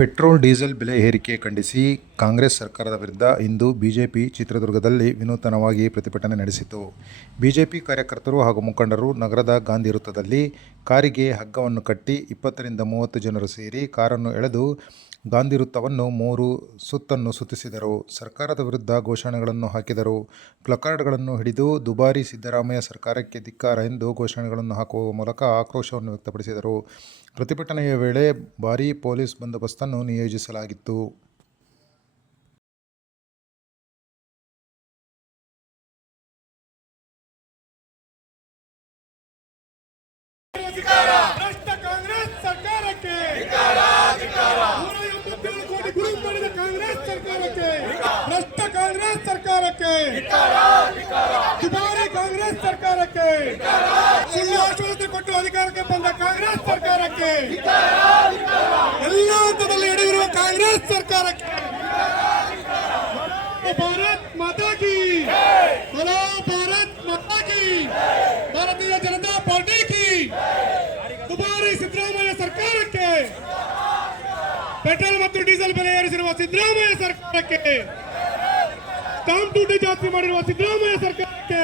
Petrol, diesel ಬೆಲೆ ಏರಿಕೆ ಖಂಡಿಸಿ ಕಾಂಗ್ರೆಸ್ ಸರ್ಕಾರದ ವಿರುದ್ಧ ಇಂದು ಬಿಜೆಪಿ ಚಿತ್ರದುರ್ಗದಲ್ಲಿ ವಿನೂತನವಾಗಿ ಪ್ರತಿಭಟನೆ ನಡೆಸಿತು ಬಿಜೆಪಿ ಕಾರ್ಯಕರ್ತರು ಹಾಗೂ ಮುಖಂಡರು ನಗರದ ಗಾಂಧಿ ವೃತ್ತದಲ್ಲಿ ಕಾರಿಗೆ ಹಗ್ಗವನ್ನು ಕಟ್ಟಿ ಇಪ್ಪತ್ತರಿಂದ ಮೂವತ್ತು ಜನರು ಸೇರಿ ಕಾರನ್ನು ಎಳೆದು ಗಾಂಧಿ ವೃತ್ತವನ್ನು ಮೂರು ಸುತ್ತನ್ನು ಸುತ್ತಿಸಿದರು. ಸರ್ಕಾರದ ವಿರುದ್ಧ ಘೋಷಣೆಗಳನ್ನು ಹಾಕಿದರು. ಪ್ಲಕಾರ್ಡ್ಗಳನ್ನು ಹಿಡಿದು ದುಬಾರಿ ಸಿದ್ದರಾಮಯ್ಯ ಸರ್ಕಾರಕ್ಕೆ ಧಿಕ್ಕಾರ ಎಂದು ಘೋಷಣೆಗಳನ್ನು ಹಾಕುವ ಮೂಲಕ ಆಕ್ರೋಶವನ್ನು ವ್ಯಕ್ತಪಡಿಸಿದರು. ಪ್ರತಿಭಟನೆಯ ವೇಳೆ ಭಾರೀ ಪೊಲೀಸ್ ಬಂದೋಬಸ್ತನ್ನು ನಿಯೋಜಿಸಲಾಗಿತ್ತು. ಭ್ರಷ್ಟ ಕಾಂಗ್ರೆಸ್ ಸರ್ಕಾರಕ್ಕೆ. ನೂರ ಎಂಬತ್ತೇಳು ಕೋಟಿ ಗುರಿ ಮಾಡಿದ ಕಾಂಗ್ರೆಸ್ ಸರ್ಕಾರಕ್ಕೆ. ಭ್ರಷ್ಟ ಕಾಂಗ್ರೆಸ್ ಸರ್ಕಾರಕ್ಕೆ. ದುಬಾರಿ ಕಾಂಗ್ರೆಸ್ ಸರ್ಕಾರಕ್ಕೆ. ಸುಳ್ಳು ಆಶ್ವಾಸನೆ ಕೊಟ್ಟು ಅಧಿಕಾರಕ್ಕೆ ಬಂದ ಕಾಂಗ್ರೆಸ್ ಸರ್ಕಾರಕ್ಕೆ. ಎಲ್ಲ ಹಂತದಲ್ಲಿ ಎಡಗಿರುವ ಕಾಂಗ್ರೆಸ್ ಸರ್ಕಾರಕ್ಕೆ. ಭಾರತ್ ಮಾತಾ ಕಿ. ಭಾರತ್ ಮಾತಾ ಕಿ. ಸಿದ್ದರಾಮಯ್ಯ ಸರ್ಕಾರಕ್ಕೆ ಪೆಟ್ರೋಲ್ ಮತ್ತು ಡೀಸೆಲ್ ಬೆಲೆ ಏರಿಸಿರುವ ಸಿದ್ದರಾಮಯ್ಯ ಸರ್ಕಾರಕ್ಕೆ ಸ್ಟಾಂಪ್ ಡ್ಯೂಟಿ ಜಾಸ್ತಿ ಮಾಡಿರುವ ಸಿದ್ದರಾಮಯ್ಯ ಸರ್ಕಾರಕ್ಕೆ